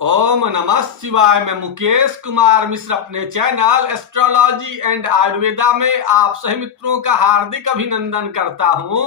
ओम नमः शिवाय। मैं मुकेश कुमार मिश्र अपने चैनल एस्ट्रोलॉजी एंड आयुर्वेदा में आप सभी मित्रों का हार्दिक अभिनंदन करता हूं।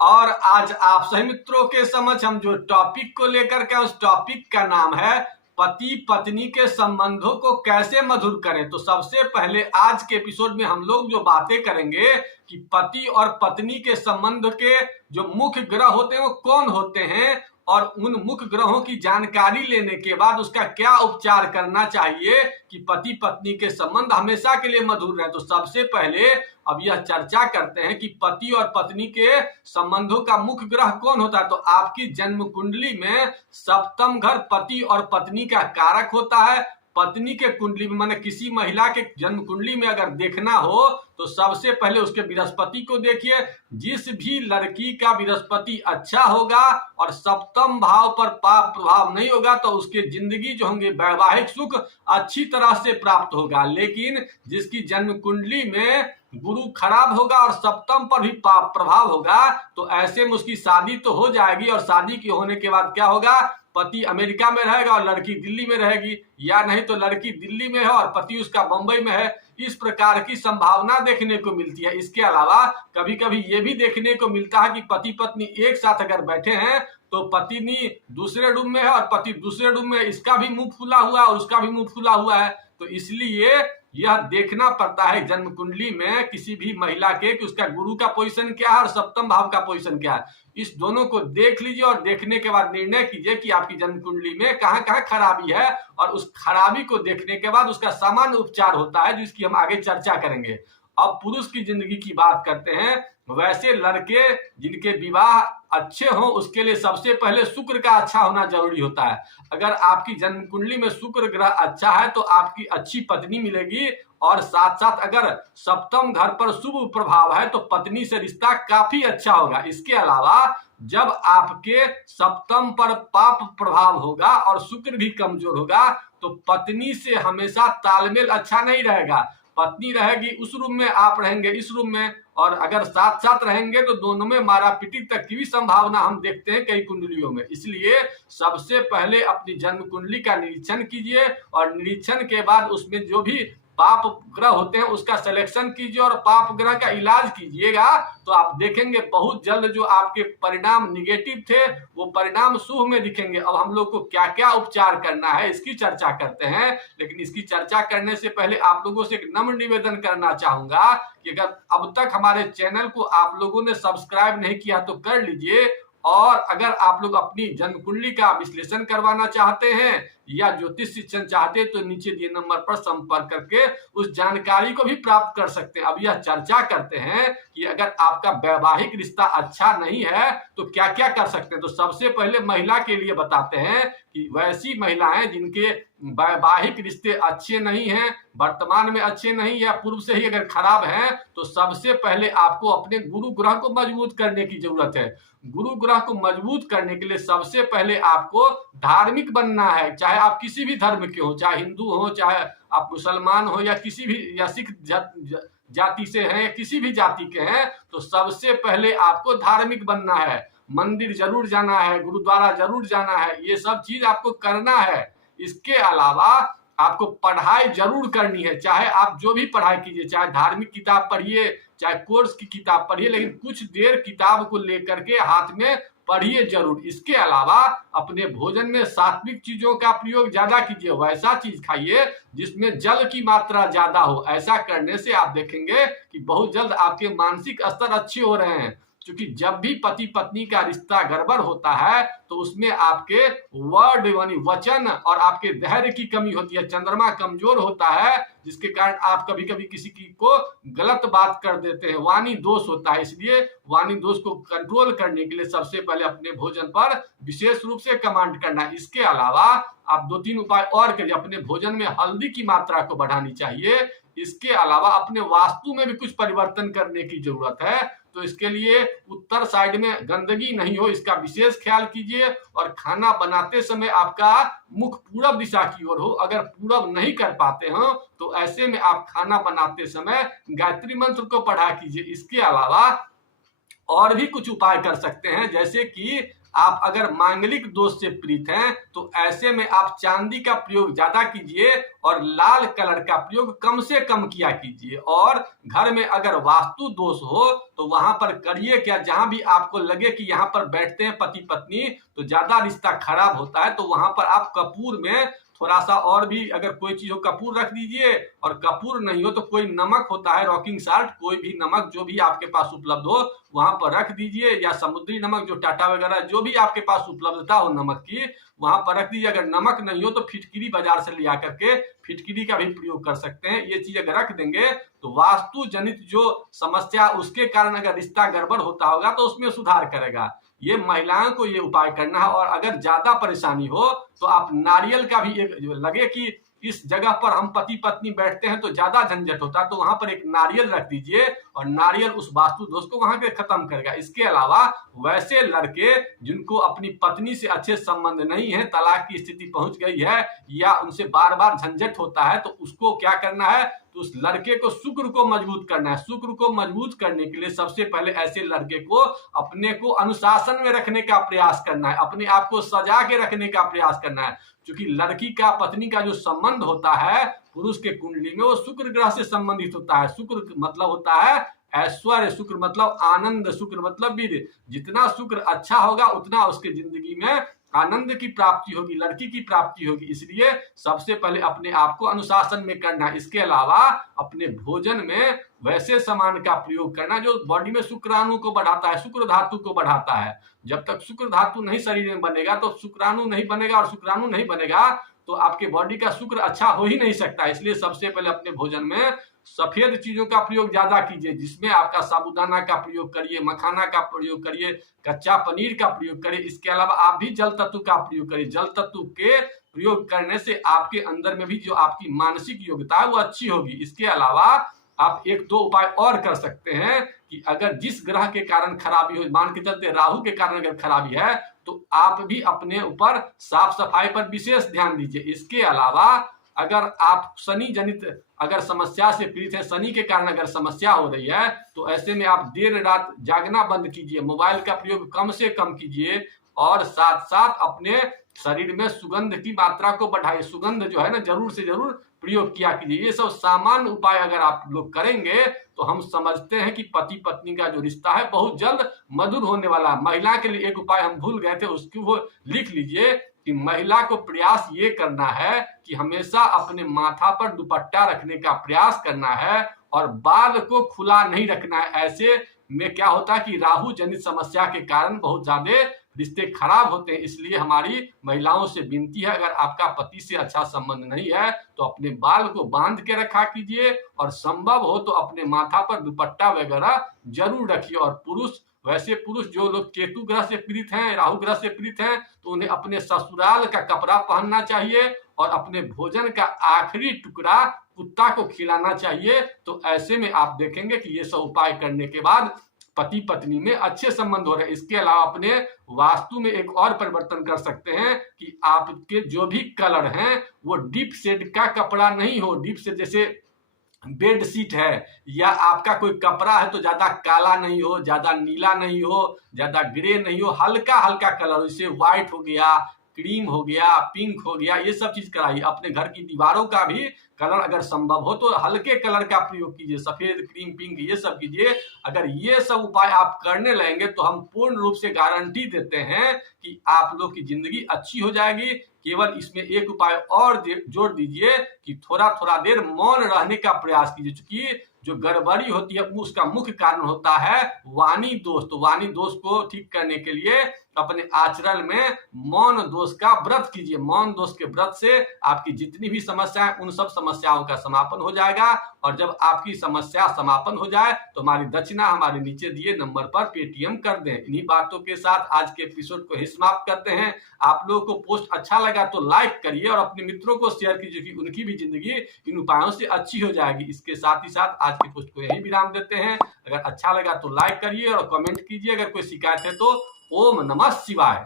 और आज आप सभी मित्रों के समक्ष हम जो टॉपिक को लेकर के उस टॉपिक का नाम है पति पत्नी के संबंधों को कैसे मधुर करें। तो सबसे पहले आज के एपिसोड में हम लोग जो बातें करेंगे कि पति और पत्नी के संबंध के जो मुख्य ग्रह होते हैं वो कौन होते हैं, और उन मुख्य ग्रहों की जानकारी लेने के बाद उसका क्या उपचार करना चाहिए कि पति पत्नी के संबंध हमेशा के लिए मधुर रहे। तो सबसे पहले अब यह चर्चा करते हैं कि पति और पत्नी के संबंधों का मुख्य ग्रह कौन होता है। तो आपकी जन्म कुंडली में सप्तम घर पति और पत्नी का कारक होता है। पत्नी के कुंडली में माने किसी महिला के जन्म कुंडली में अगर देखना हो तो सबसे पहले उसके बृहस्पति को देखिए। जिस भी लड़की का बृहस्पति अच्छा होगा और सप्तम भाव पर पाप प्रभाव नहीं होगा तो उसके जिंदगी जो होंगे वैवाहिक सुख अच्छी तरह से प्राप्त होगा। लेकिन जिसकी जन्म कुंडली में गुरु खराब होगा और सप्तम पर भी पाप प्रभाव होगा तो ऐसे में उसकी शादी तो हो जाएगी, और शादी के होने के बाद क्या होगा, पति अमेरिका में रहेगा और लड़की दिल्ली में रहेगी, या नहीं तो लड़की दिल्ली में है और पति उसका बंबई में है। इस प्रकार की संभावना देखने को मिलती है। इसके अलावा कभी कभी ये भी देखने को मिलता है कि पति पत्नी एक साथ अगर बैठे हैं तो पत्नी दूसरे रूम में है और पति दूसरे रूम में है, इसका भी मुंह फूला हुआ है और उसका भी मुंह फूला हुआ है। तो इसलिए यह देखना पड़ता है जन्म कुंडली में किसी भी महिला के कि उसका गुरु का पोजीशन क्या है और सप्तम भाव का पोजीशन क्या है। इस दोनों को देख लीजिए और देखने के बाद निर्णय कीजिए कि आपकी जन्म कुंडली में कहां कहां खराबी है, और उस खराबी को देखने के बाद उसका सामान्य उपचार होता है जिसकी हम आगे चर्चा करेंगे। अब पुरुष की जिंदगी की बात करते हैं। वैसे लड़के जिनके विवाह अच्छे हों उसके लिए सबसे पहले शुक्र का अच्छा होना जरूरी होता है। अगर आपकी जन्म कुंडली में शुक्र ग्रह अच्छा है तो आपकी अच्छी पत्नी मिलेगी, और साथ साथ अगर सप्तम घर पर शुभ प्रभाव है तो पत्नी से रिश्ता काफी अच्छा होगा। इसके अलावा जब आपके सप्तम पर पाप प्रभाव होगा और शुक्र भी कमजोर होगा तो पत्नी से हमेशा तालमेल अच्छा नहीं रहेगा। पत्नी रहेगी उस रूम में, आप रहेंगे इस रूम में, और अगर साथ साथ रहेंगे तो दोनों में मारा पीटी तक की भी संभावना हम देखते हैं कई कुंडलियों में। इसलिए सबसे पहले अपनी जन्म कुंडली का निरीक्षण कीजिए, और निरीक्षण के बाद उसमें जो भी पाप ग्रह होते हैं उसका सिलेक्शन कीजिए और पाप ग्रह का इलाज कीजिएगा। तो आप देखेंगे बहुत जल्द जो आपके परिणाम निगेटिव थे वो परिणाम शुभ में दिखेंगे। अब हम लोग को क्या क्या उपचार करना है इसकी चर्चा करते हैं, लेकिन इसकी चर्चा करने से पहले आप लोगों से एक नम्र निवेदन करना चाहूंगा कि अगर अब तक हमारे चैनल को आप लोगों ने सब्सक्राइब नहीं किया तो कर लीजिए, और अगर आप लोग अपनी जन्म कुंडली का विश्लेषण करवाना चाहते हैं या ज्योतिष शिक्षण चाहते हैं तो नीचे दिए नंबर पर संपर्क करके उस जानकारी को भी प्राप्त कर सकते हैं। अब यह चर्चा करते हैं कि अगर आपका वैवाहिक रिश्ता अच्छा नहीं है तो क्या क्या कर सकते हैं। तो सबसे पहले महिला के लिए बताते हैं कि वैसी महिलाएं जिनके वैवाहिक रिश्ते अच्छे नहीं हैं, वर्तमान में अच्छे नहीं या पूर्व से ही अगर खराब हैं, तो सबसे पहले आपको अपने गुरु ग्रह को मजबूत करने की जरूरत है। गुरु ग्रह को मजबूत करने के लिए सबसे पहले आपको धार्मिक बनना है। चाहे आप किसी भी धर्म के हो, चाहे हिंदू हो, चाहे आप मुसलमान हो, या किसी भी या सिख जाति से हैं, किसी भी जाति के हैं, तो सबसे पहले आपको धार्मिक बनना है। मंदिर जरूर जाना है, गुरुद्वारा जरूर जाना है, ये सब चीज आपको करना है। इसके अलावा आपको पढ़ाई जरूर करनी है, चाहे आप जो भी पढ़ाई कीजिए, चाहे धार्मिक किताब पढ़िए, चाहे कोर्स की किताब पढ़िए, लेकिन कुछ देर किताब को लेकर के हाथ में पढ़िए जरूर। इसके अलावा अपने भोजन में सात्विक चीजों का प्रयोग ज्यादा कीजिए, वैसा चीज खाइए जिसमें जल की मात्रा ज्यादा हो। ऐसा करने से आप देखेंगे कि बहुत जल्द आपके मानसिक स्तर अच्छे हो रहे हैं। क्योंकि जब भी पति पत्नी का रिश्ता गड़बड़ होता है तो उसमें आपके वर्ड यानी वचन और आपके धैर्य की कमी होती है। चंद्रमा कमजोर होता है जिसके कारण आप कभी कभी किसी की को गलत बात कर देते हैं, वाणी दोष होता है। इसलिए वाणी दोष को कंट्रोल करने के लिए सबसे पहले अपने भोजन पर विशेष रूप से कमांड करना है। इसके अलावा आप 2-3 उपाय और करिए। अपने भोजन में हल्दी की मात्रा को बढ़ानी चाहिए। इसके अलावा अपने वास्तु में भी कुछ परिवर्तन करने की जरूरत है। तो इसके लिए उत्तर साइड में गंदगी नहीं हो इसका विशेष ख्याल कीजिए, और खाना बनाते समय आपका मुख पूरब दिशा की ओर हो। अगर पूरब नहीं कर पाते हो तो ऐसे में आप खाना बनाते समय गायत्री मंत्र को पढ़ा कीजिए। इसके अलावा और भी कुछ उपाय कर सकते हैं, जैसे कि आप अगर मांगलिक दोष से पीड़ित हैं तो ऐसे में आप चांदी का प्रयोग ज्यादा कीजिए और लाल कलर का प्रयोग कम से कम किया कीजिए। और घर में अगर वास्तु दोष हो तो वहां पर करिए क्या, जहां भी आपको लगे कि यहाँ पर बैठते हैं पति पत्नी तो ज्यादा रिश्ता खराब होता है, तो वहां पर आप कपूर में थोड़ा सा और भी अगर कोई चीज हो कपूर रख दीजिए। और कपूर नहीं हो तो कोई नमक होता है रॉकिंग साल्ट, कोई भी नमक जो भी आपके पास उपलब्ध हो वहां पर रख दीजिए, या समुद्री नमक जो टाटा वगैरह जो भी आपके पास उपलब्धता हो नमक की वहां पर रख दीजिए। अगर नमक नहीं हो तो फिटकिरी बाजार से ले आकर के फिटकिरी का भी प्रयोग कर सकते हैं। ये चीज अगर रख देंगे तो वास्तु जनित जो समस्या उसके कारण अगर रिश्ता गड़बड़ होता होगा तो उसमें सुधार करेगा। ये महिलाओं को ये उपाय करना है। और अगर ज्यादा परेशानी हो तो आप नारियल का भी एक लगे कि इस जगह पर हम पति पत्नी बैठते हैं तो ज्यादा झंझट होता है, तो वहां पर एक नारियल रख दीजिए और नारियल उस वास्तु दोष को वहां के खत्म करेगा। इसके अलावा वैसे लड़के जिनको अपनी पत्नी से अच्छे संबंध नहीं है, तलाक की स्थिति पहुंच गई है या उनसे बार बार झंझट होता है, तो उसको क्या करना है, तो उस लड़के को शुक्र को मजबूत करना है। शुक्र को मजबूत करने के लिए सबसे पहले ऐसे लड़के को अपने को अनुशासन में रखने का प्रयास करना है, अपने आप को सजा के रखने का प्रयास करना है। क्योंकि लड़की का पत्नी का जो संबंध होता है पुरुष के कुंडली में वो शुक्र ग्रह से संबंधित होता है। शुक्र मतलब होता है ऐश्वर्य, शुक्र मतलब आनंद, शुक्र मतलब वीर। जितना शुक्र अच्छा होगा उतना उसके जिंदगी में आनंद की प्राप्ति होगी, लड़की की प्राप्ति होगी। इसलिए सबसे पहले अपने आप को अनुशासन में करना है। इसके अलावा अपने भोजन में वैसे सामान का प्रयोग करना जो बॉडी में शुक्राणु को बढ़ाता है, शुक्र धातु को बढ़ाता है। जब तक शुक्र धातु नहीं शरीर में बनेगा तो शुक्राणु नहीं बनेगा, और शुक्राणु नहीं बनेगा तो आपके बॉडी का शुक्र अच्छा हो ही नहीं सकता। इसलिए सबसे पहले अपने भोजन में सफेद चीजों का प्रयोग ज्यादा कीजिए, जिसमें आपका साबूदाना का प्रयोग करिए, मखाना का प्रयोग करिए, कच्चा पनीर का प्रयोग करिए। इसके अलावा आप भी जल तत्व का प्रयोग करिए। जल तत्व के प्रयोग करने से आपके अंदर में भी जो आपकी मानसिक योग्यता है वो अच्छी होगी। इसके अलावा आप एक दो उपाय और कर सकते हैं कि अगर जिस ग्रह के कारण खराबी हो, मान के चलते राहु के कारण अगर खराबी है तो आप भी अपने ऊपर साफ सफाई पर विशेष ध्यान दीजिए। इसके अलावा अगर आप शनि जनित अगर समस्या से पीड़ित है, शनि के कारण अगर समस्या हो रही है, तो ऐसे में आप देर रात जागना बंद कीजिए, मोबाइल का प्रयोग कम से कम कीजिए, और साथ साथ अपने शरीर में सुगंध की मात्रा को बढ़ाइए। सुगंध जो है ना जरूर से जरूर प्रयोग किया कीजिए। ये सब सामान्य उपाय अगर आप लोग करेंगे तो हम समझते हैं कि पति पत्नी का जो रिश्ता है बहुत जल्द मधुर होने वाला है। महिला के लिए एक उपाय हम भूल गए थे, उसकी वो लिख लीजिए कि महिला को प्रयास ये करना है कि हमेशा अपने माथा पर दुपट्टा रखने का प्रयास करना है और बाल को खुला नहीं रखना है। ऐसे में क्या होता है कि राहु जनित समस्या के कारण बहुत ज्यादा रिश्ते खराब होते हैं। इसलिए हमारी महिलाओं से विनती है, अगर आपका पति से अच्छा संबंध नहीं है तो अपने बाल को बांध के रखा कीजिए, और संभव हो तो अपने माथा पर दुपट्टा वगैरह जरूर रखिए। और वैसे पुरुष जो लोग केतु ग्रह से पीड़ित हैं, राहु ग्रह से पीड़ित हैं, तो उन्हें अपने ससुराल का कपड़ा पहनना चाहिए और अपने भोजन का आखिरी टुकड़ा कुत्ता को खिलाना चाहिए। तो ऐसे में आप देखेंगे कि ये सब उपाय करने के बाद पति पत्नी में अच्छे संबंध हो रहे हैं। इसके अलावा अपने वास्तु में एक और परिवर्तन कर सकते हैं कि आपके जो भी कलर हैं वो डीप शेड का कपड़ा नहीं हो। डीप शेड जैसे बेड शीट है या आपका कोई कपड़ा है तो ज्यादा काला नहीं हो, ज्यादा नीला नहीं हो, ज्यादा ग्रे नहीं हो, हल्का हल्का कलर, जैसे व्हाइट हो गया, क्रीम हो गया, पिंक हो गया, ये सब चीज कराइए। अपने घर की दीवारों का भी कलर अगर संभव हो तो हल्के कलर का प्रयोग कीजिए, सफेद, क्रीम, पिंक, ये सब कीजिए। अगर ये सब उपाय आप करने लगेंगे तो हम पूर्ण रूप से गारंटी देते हैं कि आप लोग की जिंदगी अच्छी हो जाएगी। केवल इसमें एक उपाय और जोड़ दीजिए कि थोड़ा थोड़ा देर मौन रहने का प्रयास कीजिए, क्योंकि जो गड़बड़ी होती है उसका मुख्य कारण होता है वाणी दोष। तो वाणी दोष को ठीक करने के लिए अपने आचरण में मौन दोष का व्रत कीजिए। मौन दोष के व्रत से आपकी जितनी भी समस्याएं उन सब समस्याओं का समापन हो जाएगा। और जब आपकी समस्या समापन हो जाए तो हमारी दक्षिणा हमारे नीचे दिए नंबर पर पेटीएम कर दें। इन्हीं बातों के साथ आज के एपिसोड को ही समाप्त करते हैं। आप लोगों को पोस्ट अच्छा लगा तो लाइक करिए और अपने मित्रों को शेयर कीजिए कि उनकी भी जिंदगी इन उपायों से अच्छी हो जाएगी। इसके साथ ही साथ आज की पोस्ट को यही विराम देते हैं। अगर अच्छा लगा तो लाइक करिए और कमेंट कीजिए। अगर कोई शिकायत है तो ओम नमः शिवाय।